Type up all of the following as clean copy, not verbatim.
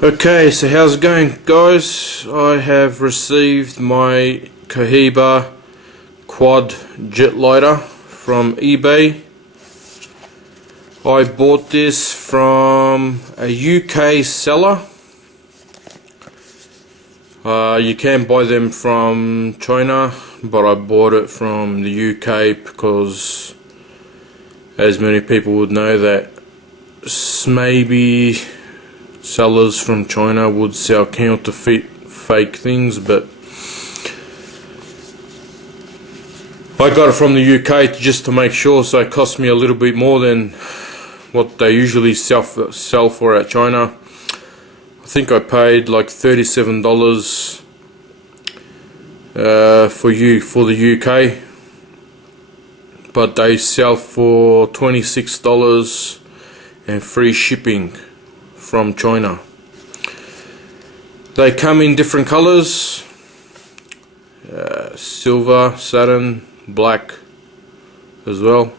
Okay, so how's it going, guys? I have received my Cohiba quad jet lighter from eBay. I bought this from a UK seller. You can buy them from China, but I bought it from the UK because, as many people would know, that maybe sellers from China would sell counterfeit fake things, but I got it from the UK just to make sure, so it cost me a little bit more than what they usually sell for at China. I think I paid like $37 for the UK, but they sell for $26 and free shipping from China. They come in different colors, silver, satin, black as well.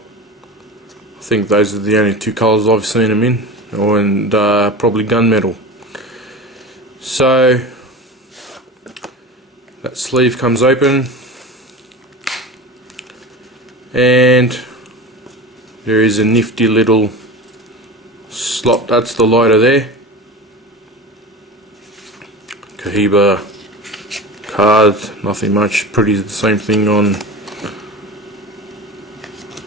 I think those are the only two colors I've seen them in, and probably gunmetal. So that sleeve comes open and there is a nifty little slot. That's the lighter there. Cohiba card, nothing much, pretty the same thing on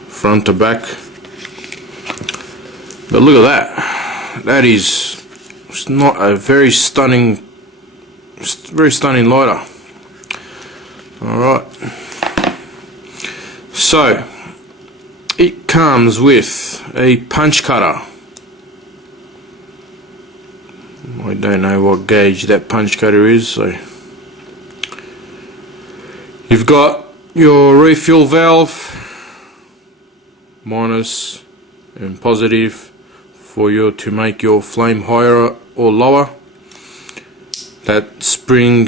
front to back. But look at that. That is not a very stunning lighter. Alright. So it comes with a punch cutter. I don't know what gauge that punch cutter is, so you've got your refill valve, minus and positive, for you to make your flame higher or lower. That spring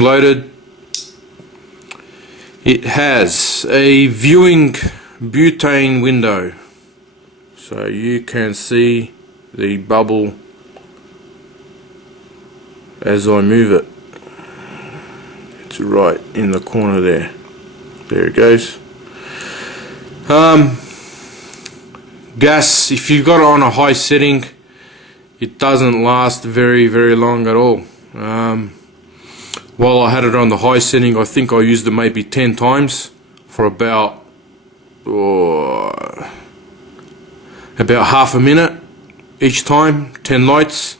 loaded. It has a viewing butane window, so you can see the bubble as I move it. It's right in the corner there. There it goes. Gas, if you've got it on a high setting, it doesn't last very long at all. While I had it on the high setting, I think I used it maybe 10 times for about half a minute each time. 10 lights,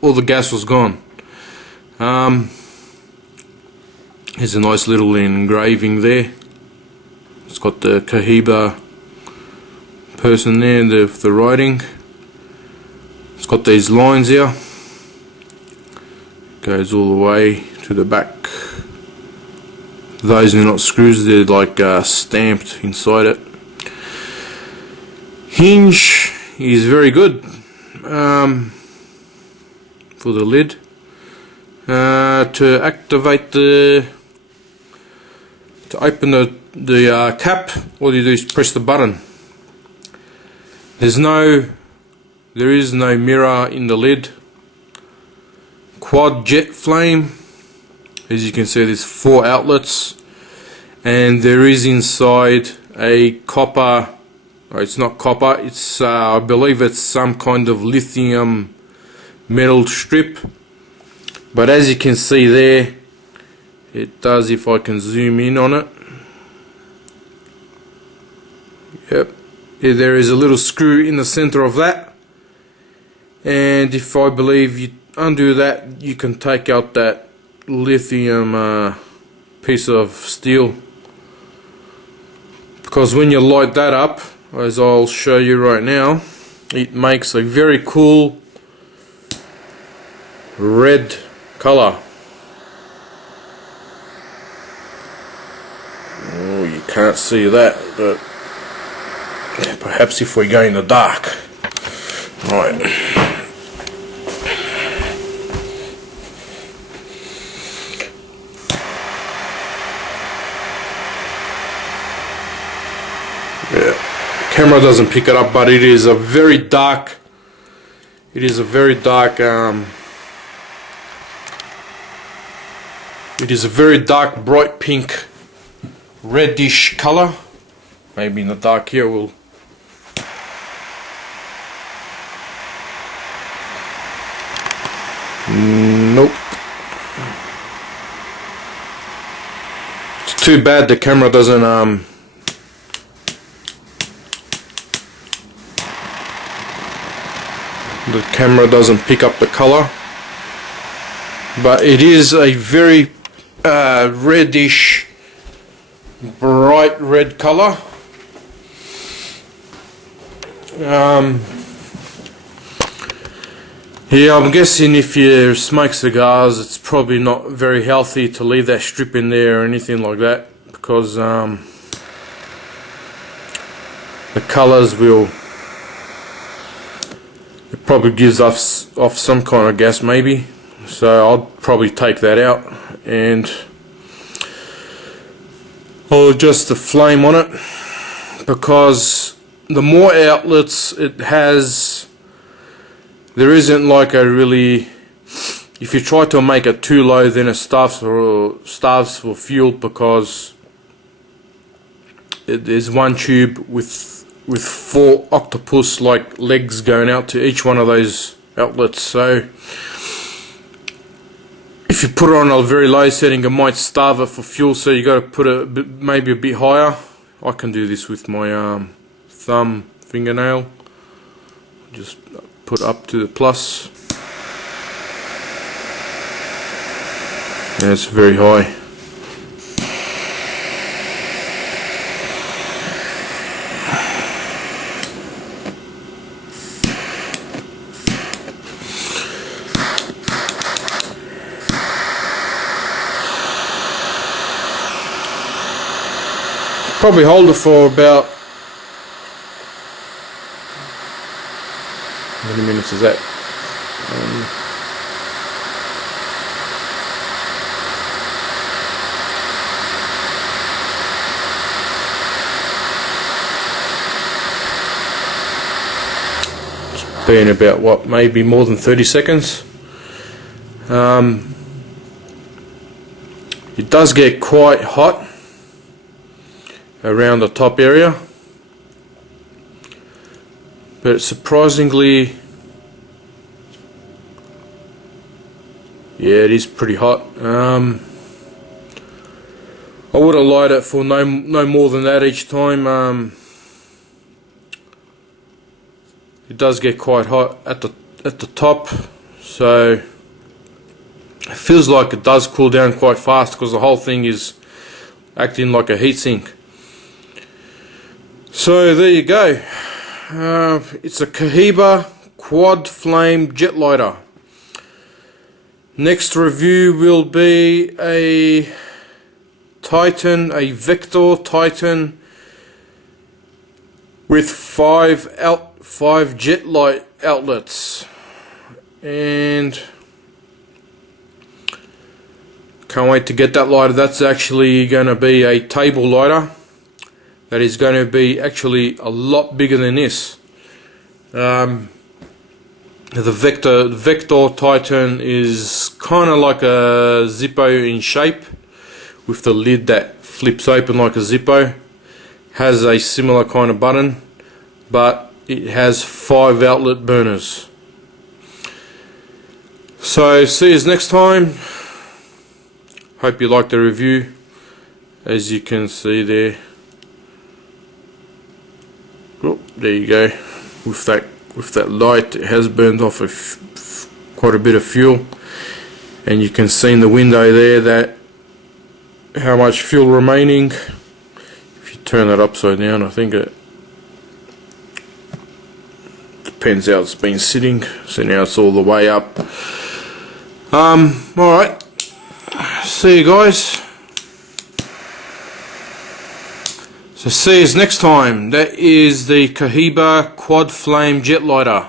all the gas was gone. There's a nice little engraving there. It's got the Cohiba person there, the writing. It's got these lines here. Goes all the way to the back. Those are not screws, they're like stamped inside it. Hinge is very good for the lid. To activate to open the cap, all you do is press the button. There is no mirror in the lid. Quad jet flame, as you can see, there's 4 outlets, and there is inside a copper, it's not copper, it's I believe it's some kind of lithium metal strip, but as you can see there, it does, if I can zoom in on it. Yep, yeah, there is a little screw in the center of that, and if I believe you undo that, you can take out that lithium piece of steel, because when you light that up, as I'll show you right now, it makes a very cool red color. Oh, you can't see that, but yeah, perhaps if we go in the dark. Right. Yeah, camera doesn't pick it up, but it is a very dark It is a very dark bright pink reddish color. Maybe in the dark here will nope. It's too bad the camera doesn't pick up the color, but it is a very reddish bright red color. Yeah, I'm guessing if you smoke cigars, it's probably not very healthy to leave that strip in there or anything like that, because the colors will, it probably gives off some kind of gas maybe. So I'll probably take that out and I'll adjust the flame on it, because the more outlets it has, there isn't like a really, if you try to make it too low, then it starves for fuel, because there's one tube with 4 octopus like legs going out to each one of those outlets. So if you put it on a very low setting, it might starve it for fuel, so you got to put it maybe a bit higher. I can do this with my thumb fingernail. Just put up to the plus. Yeah, it's very high. Probably hold it for about, how many minutes is that? It's been about what, maybe more than 30 seconds. It does get quite hot around the top area, but surprisingly, yeah, it is pretty hot. I wouldn't light it for no more than that each time. It does get quite hot at the top, so it feels like it does cool down quite fast, because the whole thing is acting like a heatsink. So there you go. It's a Cohiba quad flame jet lighter. Next review will be a Titan, a Vector Titan with 5 jet light outlets, and can't wait to get that lighter. That's actually going to be a table lighter. That is going to be actually a lot bigger than this. The Vector Titan is kind of like a Zippo in shape, with the lid that flips open like a Zippo. Has a similar kind of button, but it has 5 outlet burners. So see you next time. Hope you liked the review. As you can see there. Oh, there you go. With that light, it has burned off quite a bit of fuel, and you can see in the window there that how much fuel remaining. If you turn that upside down, I think it depends how it's been sitting. So now it's all the way up. Alright, see you guys. So see us next time. That is the Cohiba quad flame jet lighter.